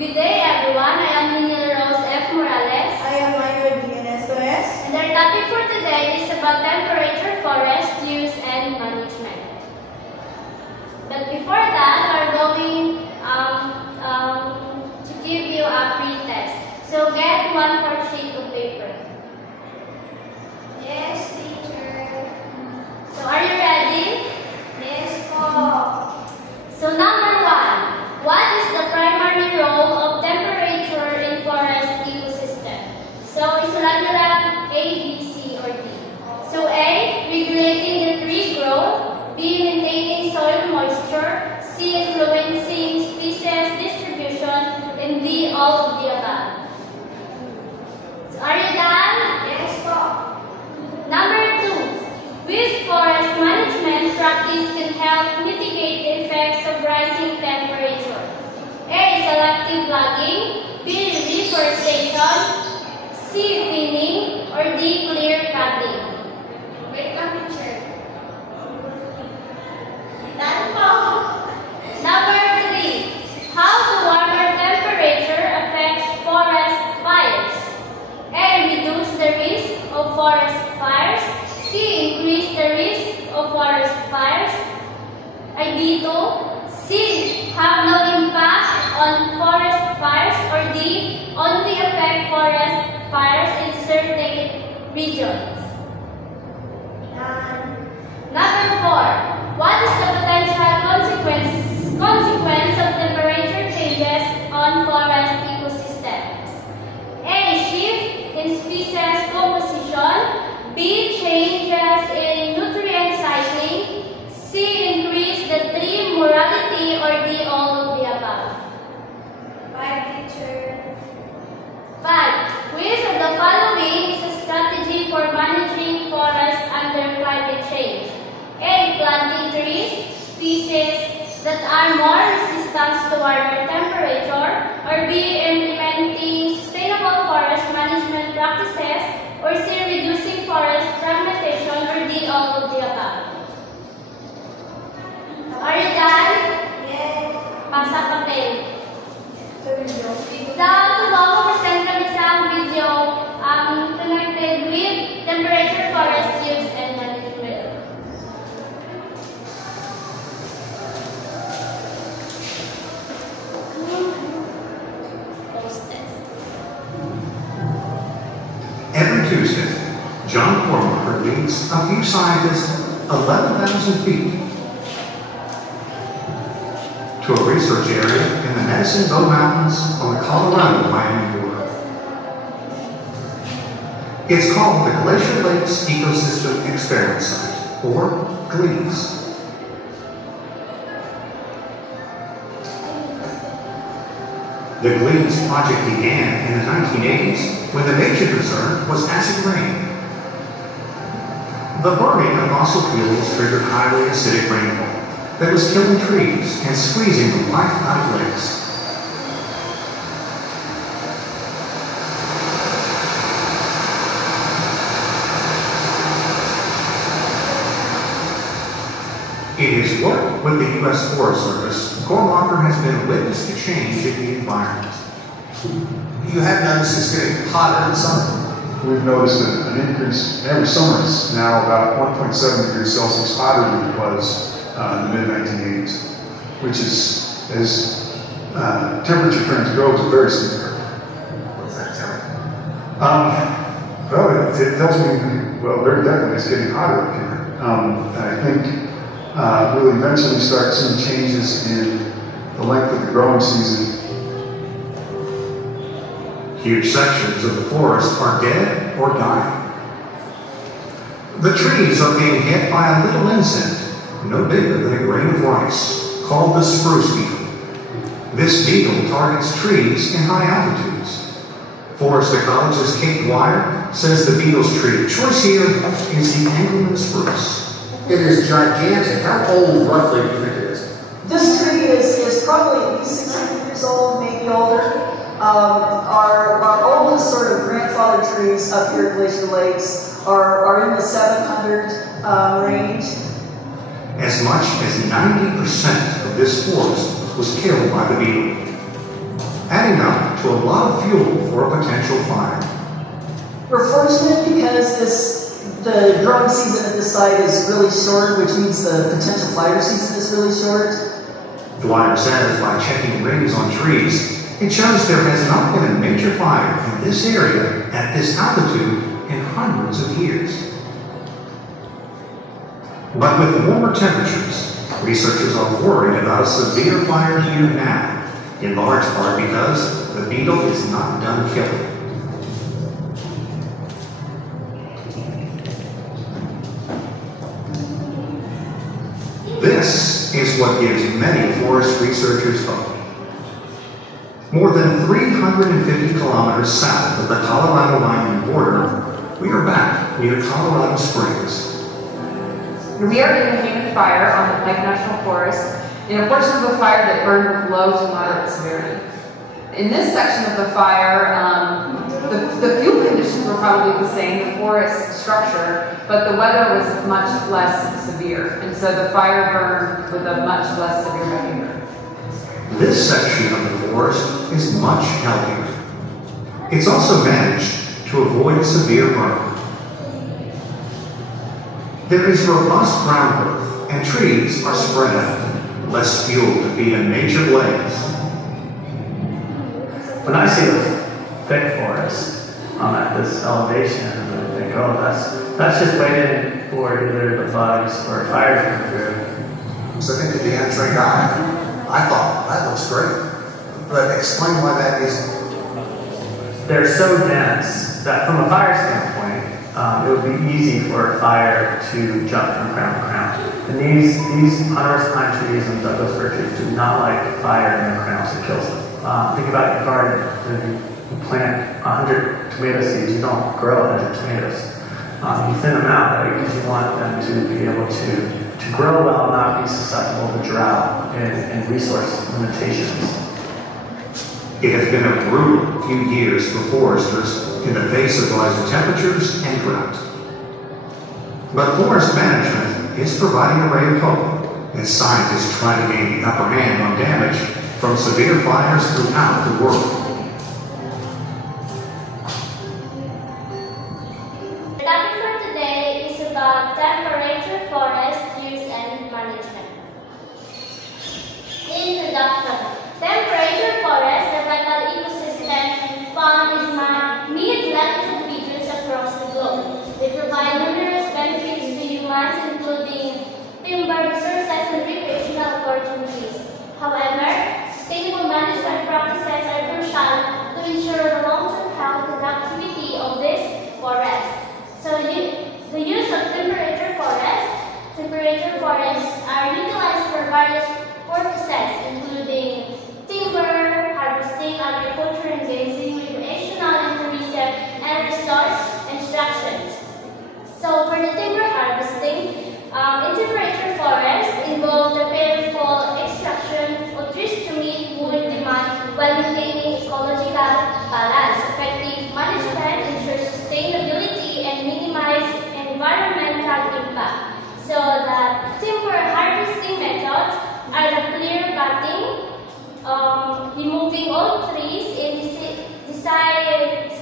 Good day, everyone. I am Nina Rose F. Morales. I am Mario Diaz. And our topic for today is about temperature, forest use, and management. But before that, we're going to give you a pre-test. So get 1/4 sheet of paper. Yes, teacher. So are you ready? Yes, po. So number 1. What is the primary role of temperature in forest ecosystem? So isulat nyo lang A, B, C, or D. So A, regulating the tree growth. B, maintaining soil moisture. C, influencing species distribution. And D, all of the above. So are you done? Yes, po. Number 2. With forest management practice can help mitigate the effects of rising temperature. A, selective logging. B, reforestation. C, thinning. Or D, clear cutting. Wait lang, teacher. Done po. Number 3. How the warmer temperature affects forest fires. A, reduce the risk of forest fires. C, increase the risk of forest fires. Ay, dito. C, have no impact on forest fires. Or D, only affect forest fires in certain regions. Done. Number 4. What is the potential consequence of temperature changes on forest ecosystems? A, shift in species composition. B, changes in nutrient cycling. C, increase the tree mortality. Or D, all of the above. 5, teacher. 5. Which of the following is a strategy for managing forests under climate change? A, planting trees, species that are more resistant to warmer temperature. Or B, implementing sustainable forest management practices. Or C, reducing forest fragmentation. Or D, all of the above. Are you done? Yes. Pasa papel. Sa video. Sa tubaw, present kami sa video connected with temperature, forest use, and management. Every Tuesday, John Cormacher leads a few scientists 11,000 feet to a research area in the Medicine Bow Mountains on the Colorado-Miami border. It's called the Glacier Lakes Ecosystem Experiment Site, or GLEES. The GLEES project began in the 1980s when the major concern was acid rain. The burning of fossil fuels triggered highly acidic rainfall that was killing trees and squeezing the life out of lakes. In his work with the U.S. Forest Service, Cormacher has been a witness to change in the environment. You have noticed it's getting hotter in the summer. We've noticed an increase every summer. It's now about 1.7 degrees Celsius hotter than it was in the mid-1980s, which is, as temperature trends go, is a very steep curve. What does that tell you? Well, it tells me, well, very definitely it's getting hotter up here. And I think we'll eventually start seeing changes in the length of the growing season. Huge sections of the forest are dead or dying. The trees are being hit by a little insect, no bigger than a grain of rice, called the spruce beetle. This beetle targets trees in high altitudes. Forest ecologist Kate Dwyer says the beetle's tree of choice here is the Engelmann spruce. It is gigantic. How old, roughly, do you think it is? This tree is probably at least 600 years old, maybe older. Our oldest sort of grandfather trees up here at Glacier Lakes are in the 700 range. As much as 90% of this forest was killed by the beetle. At adding up to a lot of fuel for a potential fire. We're fortunate because the growing season at this site is really short, which means the potential fire season is really short. Dwyer says by checking rings on trees, it shows there has not been a major fire in this area at this altitude in hundreds of years. But with warmer temperatures, researchers are worried about a severe fire here now, in large part because the beetle is not done killing. This is what gives many forest researchers hope. More than 350 kilometers south of the Colorado-Wyoming border, we are back near Colorado Springs. We are in the Hammond Fire on the Pike National Forest in a portion of the fire that burned with low to moderate severity. In this section of the fire, the fuel conditions were probably the same, the forest structure, but the weather was much less severe, and so the fire burned with a much less severe behavior. This section of the forest is much healthier. It's also managed to avoid severe burn. There is robust ground growth, and trees are spread out, less fuel to feed a major blaze. When I see the thick forest at this elevation, I think, oh, that's just waiting for either the bugs or fires to come through. So into the entry guy, I thought, that looks great. But explain why that isn't. They're so dense that from a fire standpoint, it would be easy for a fire to jump from crown to crown. And these Hunter's pine trees and Douglas fir trees do not like fire in their crowns. It kills them. Think about your garden. If you plant 100 tomato seeds, you don't grow 100 tomatoes. You thin them out because you want them to be able to grow well and not be susceptible to drought and resource limitations. It has been a brutal few years for foresters in the face of rising temperatures and drought. But forest management is providing a ray of hope as scientists try to gain the upper hand on damage from severe fires throughout the world. The topic for today is about temperature, forest use, and management. Introduction. Temperature forests, the vital ecosystem found in mid-latitude regions across the globe. They provide numerous benefits to humans, including timber resources and recreational opportunities. However, sustainable management practices are crucial to ensure the long-term health and activity of these forests. So, the use of temperature forests are utilized for various purposes, including timber, harvesting, agriculture, and grazing, recreational and tourism, and resource extractions. So, for the timber harvesting, in temperature forests involve the careful extraction of trees to meet wood demand while maintaining ecological balance. Effective management ensures sustainability and minimize environmental impact. So, the timber harvesting methods are the clear cutting, removing all trees in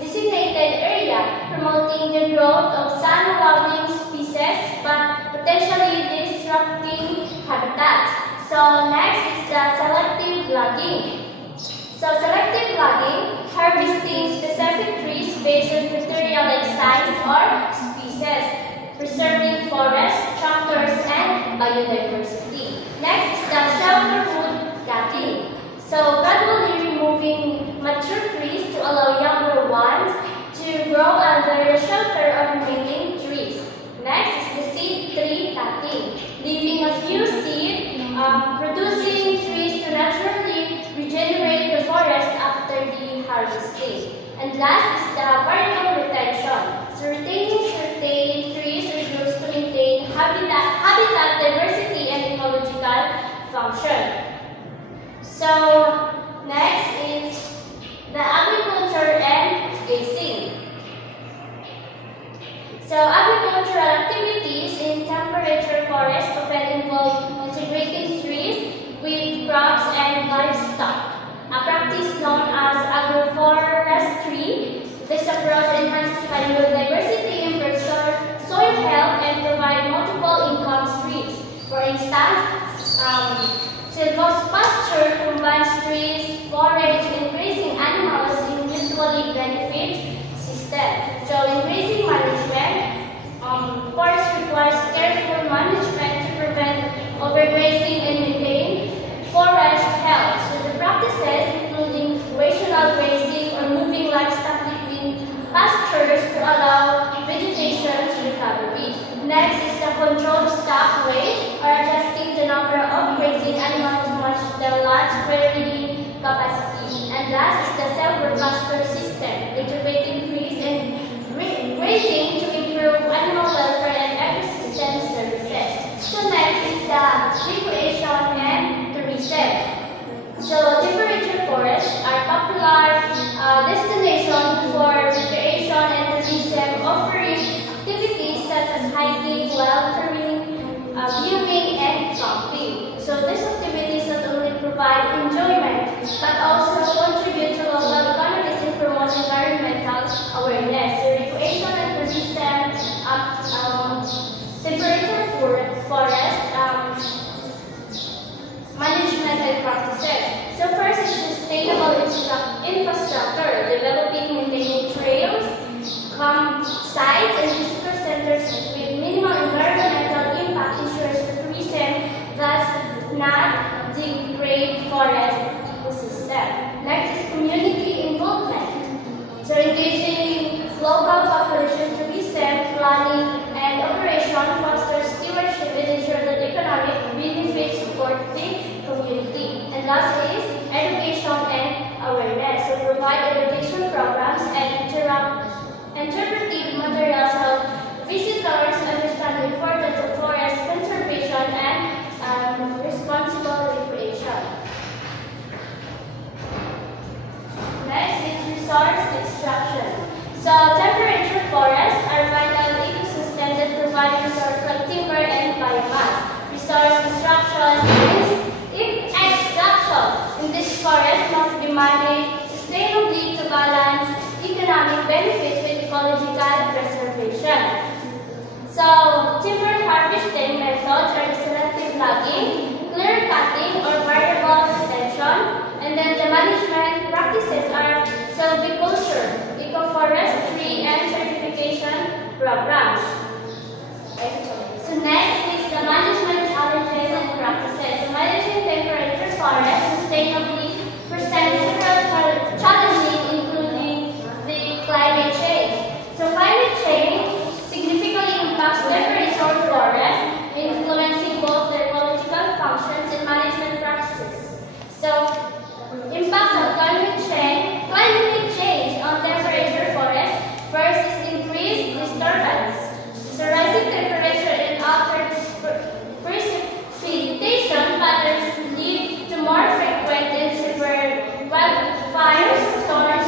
designated area, promoting the growth of sun-loving species, but potentially disrupting habitats. So next is the selective logging. So selective logging, harvesting specific trees based on criteria like size or species, preserving forest structures and biodiversity. Next is the shelter wood cutting. So gradually removing mature trees to allow younger ones to grow under the shelter of remaining trees. Next is the seed tree cutting, leaving a few seed producing trees to naturally regenerate the forest after the harvesting. And last is the variable retention. So retaining certain trees reduced to maintain habitat diversity and ecological function. So next is the agriculture and grazing. So agricultural activities in temperature forests often involve integrating trees with crops and livestock, a practice known as This approach enhances biodiversity, improves soil health, and provides multiple income streams. For instance, silvopasture combines trees, forage, and grazing animals in mutually benefit system. So in grazing management, forest requires careful management to prevent overgrazing and maintain forest health. So the practices including rotational grazing or moving livestock between pastures to allow vegetation to recovery. Next is the controlled stock weight, or adjusting the number of grazing animals to match the land's breeding capacity. And last is the self-pasture system, integrating trees and grazing to improve animal welfare and ecosystem services. So next is the recreation and tourism. So temperature forests are popular destination for recreation and tourism, offering activities such as hiking, wildlife, viewing, and camping. So these activities not only provide enjoyment but also contribute to local economies and promote environmental awareness. So recreation and tourism, temperature forest management and practices. So first is sustainable infrastructure, developing, maintaining trails, campsites, and visitor centers with minimal environmental impact ensures the tourism does not degrade forest ecosystem. Next is community involvement. So engaging local population tourism planning and operation fosters stewardship and ensure that economic benefits support the community. And last is education and awareness. So provide education programs and interpretive materials help visitors understand the importance of forest conservation and responsible recreation. Next is resource extraction. So temperature forests are vital ecosystems that provide resources like timber and biomass. Resource extraction is extraction in this forest must be managed sustainably to balance economic benefits with ecological preservation. So timber harvesting methods are the selective logging, clear cutting, or variable extension. And then the management practices are silviculture, ecoforestry, and certification programs. So next is the management challenges and practices. So managing temperature forests sustainably presents several challenges, including the climate change. So climate change significantly impacts temperature forests, influencing both the ecological functions and management practices. So impacts of climate change on temperature forests. First is increased disturbance. So rising temperature and altered precipitation patterns lead to more frequent and severe wildfires, storms,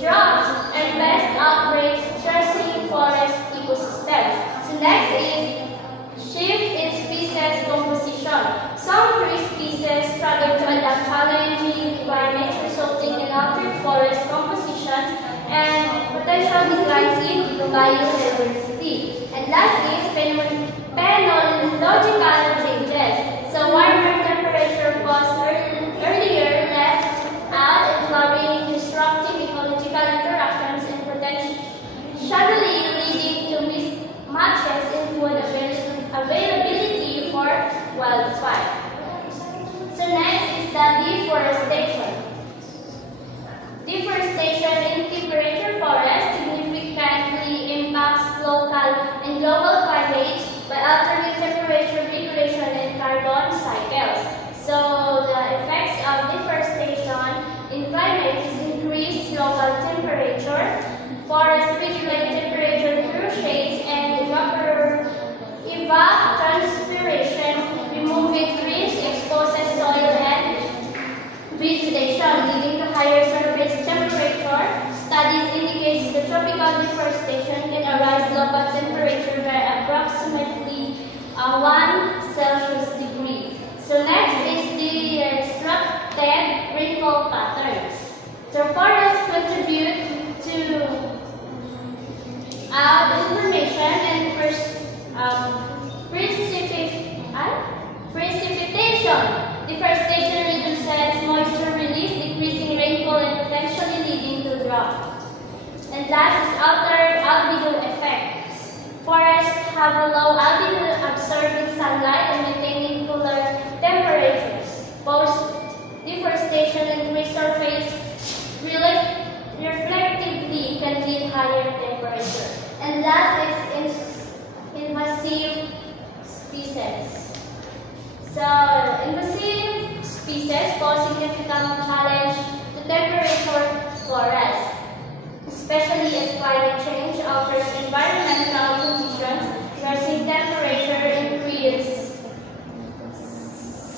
droughts, and pest outbreaks, stressing forest ecosystems. So next is shift in species composition. Some tree species struggle to adapt challenging environments, resulting in altered forest composition and potential declines in biodiversity. And lastly is phenological changes. So warmer temperature caused earlier left out and flowering, disrupting ecological interactions and potentially leading to mismatches in food availability for wildlife. So next is the deforestation. Deforestation in temperature forests significantly impacts local and global climates by altering temperature regulation and carbon cycles. So the effects of deforestation in climate is increased local temperature, forest regulate temperature through shades and evapotranspiration, removing trees, exposes soil and vegetation, leading to higher surface temperature. Studies indicate the tropical deforestation can arise local temperature by approximately 1 Celsius degree. So next is the disrupted rainfall patterns. So forests contribute to information and precipitation. Deforestation reduces moisture release, decreasing rainfall and potentially leading to drought. And last is altered albedo effects. Forests have a low albedo, absorbing sunlight and maintaining cooler temperatures. Post-deforestation increased surface reflectively can lead higher temperature. And last is invasive species. So, invasive species pose significant challenge to temperature forests, especially as climate change alters environmental conditions, rising temperature increase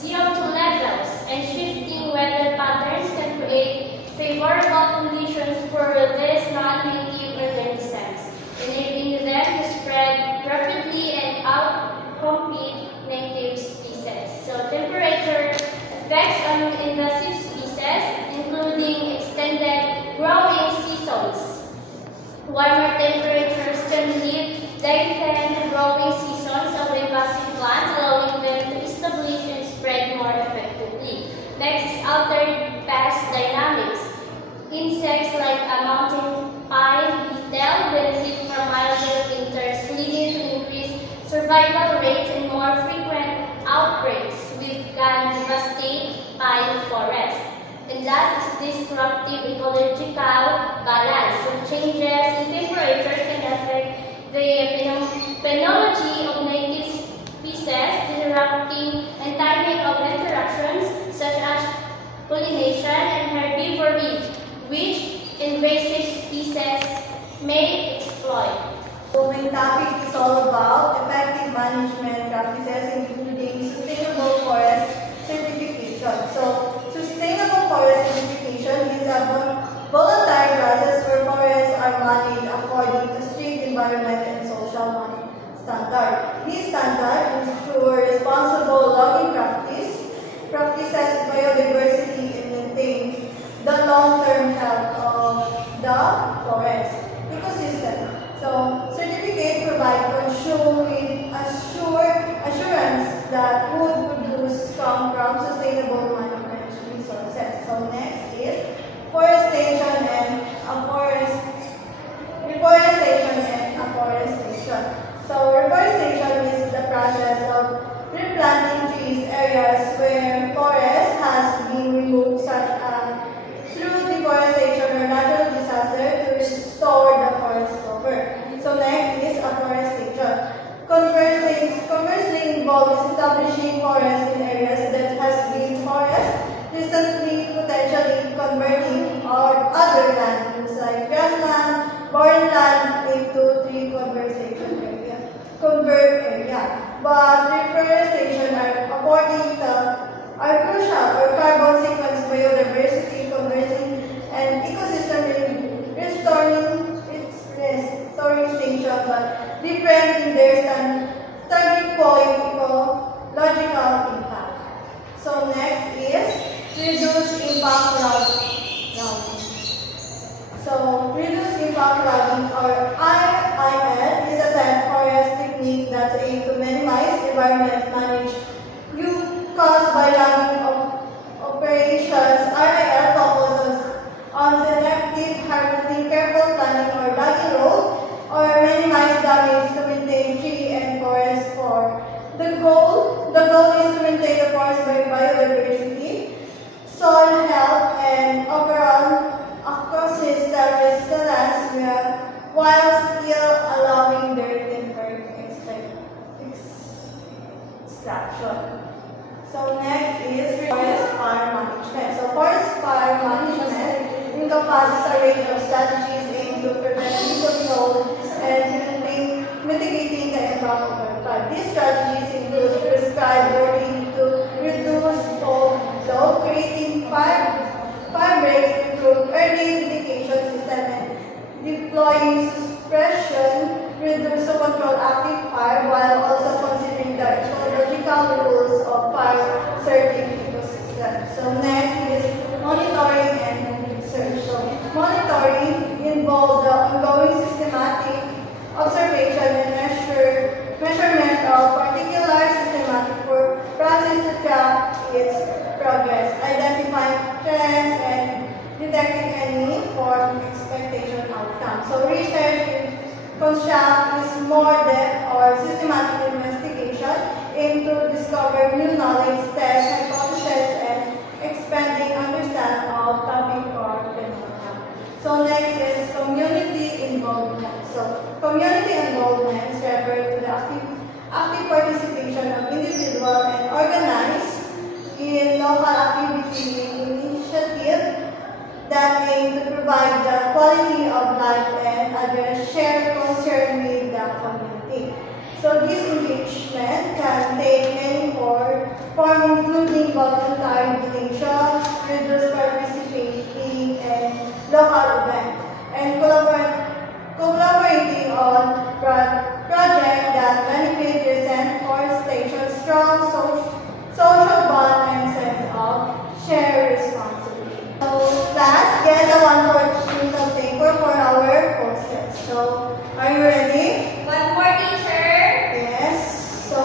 CO2 levels, and shifting weather patterns can create favorable conditions for these non-native organisms, enabling them to spread rapidly and outcompete native species. So temperature effects on invasive species, including extended growing seasons. Warmer temperatures can lengthen the growing seasons of invasive plants, allowing them to establish and spread more effectively. Next is altered pest dynamics. Insects like a mountain pine beetle benefit from milder winters, leading to increased survival rates and more frequent outbreaks, which can devastate pine forests. And last is disruptive ecological balance. So changes in temperature can affect the phenology of native species, disrupting and timing of interactions such as pollination and herbivory, which invasive species may exploit. So my topic is all about effective management practices, including sustainable forest certification. So sustainable forest certification is a voluntary process where forests are managed according to strict environment and social standards. These standards ensure responsible logging practices biodiversity, and maintain the long-term health of the forest ecosystem. So, certificate provide assurance that wood produced come from sustainable management resources. So, next is reforestation and afforestation. So, reforestation is the process of replanting trees areas where forest has been removed, such as through deforestation or natural disaster, to restore the forest cover. So next is afforestation. Conversely involves establishing forests in areas that has been forest, recently potentially converting or other land use like grassland, barren land into tree convert area. But reforestation are crucial for carbon sequence biodiversity conversing and ecosystem restoring station, but different in their starting point ecological impact. So next is reduce impact logging. So reduce impact logging, or RIL, is a forest technique that aims to minimize environment damage caused by logging operations. RIL focuses on selective harvesting, careful planning, or logging road, or minimize damage to maintain tree and forest form. The goal is to maintain the forest biodiversity, soil health, and overall ecosystem resilience while still allowing their timber extraction. So next is forest fire management. So forest fire management encompasses a range of strategies aimed to prevent, control, and mitigating the impact of fire. These strategies include prescribed working to reduce load, creating fire breaks, improve early indication system, and deploying suppression reduce to control active fire, while also considering the ecological rules of fire certain ecosystems. So next is monitoring and research. So monitoring observation and measurement of particular systematic process to track its progress, identifying trends and detecting any form of expectation outcome. So research in construct is more depth or systematic investigation into discover new knowledge, test hypotheses, and expanding understanding of topic or phenomena. So next is community involvement. So community involvement refers to the active participation of individuals and organized in local activity initiative that aim to provide the quality of life and address shared concern with the community. So this engagement can take many forms including voluntary donation, reduced participating in local events, and collaborating on projects that benefit recent forestation, strong social bond and sense of shared responsibility. So class, get a 1 sheet of paper for our post-test. So are you ready? One more, teacher. Yes. So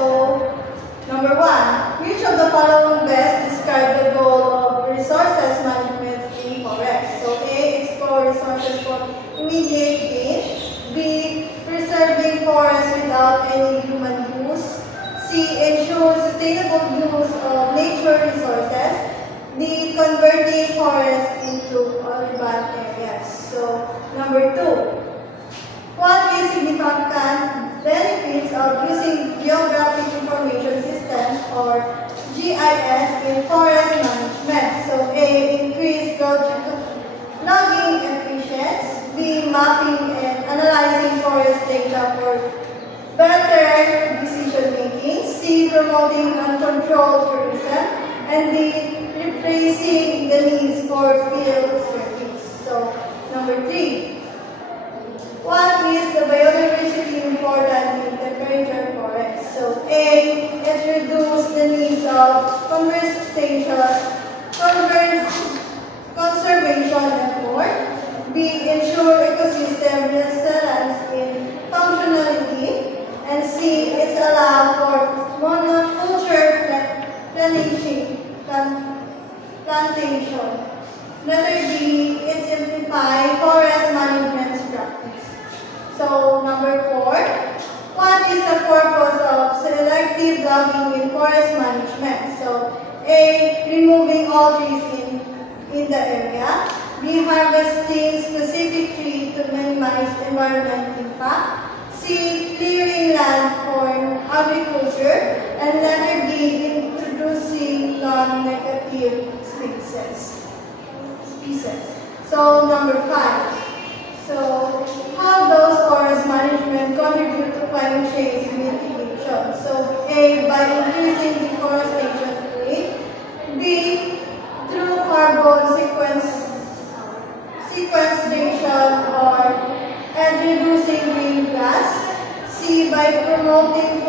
number 1, which of the following best describe the goal of resources management in forest? So A, explore resources for immediate gain. B, preserving forests without any human use. C, ensure sustainable use of nature resources. D, converting forests into urban areas. So number 2, what is significant benefits of using Geographic Information System or GIS in forest management? So A, increase logging efficiency. B, mapping and analyzing forest data for better decision making. C, promoting uncontrolled tourism. And D, replacing the needs for field surveys. So number 3, what is the biodiversity important in temperature forest? So A, it reduces the needs of conservation effort. B, ensure ecosystem resilience in functionality. And C, it allows for monoculture plantation. Letter D, it simplifies forest management practice. So number 4, what is the purpose of selective logging in forest management? So A, removing all trees in the area. B, harvesting specific trees to minimize environmental impact. C, clearing land for agriculture. And letter D, introducing non-negative species. So number 5. So how does forest management contribute to climate change mitigation? So A, by increasing deforestation rate. B, through carbon sequestration and reducing green gas. C, by promoting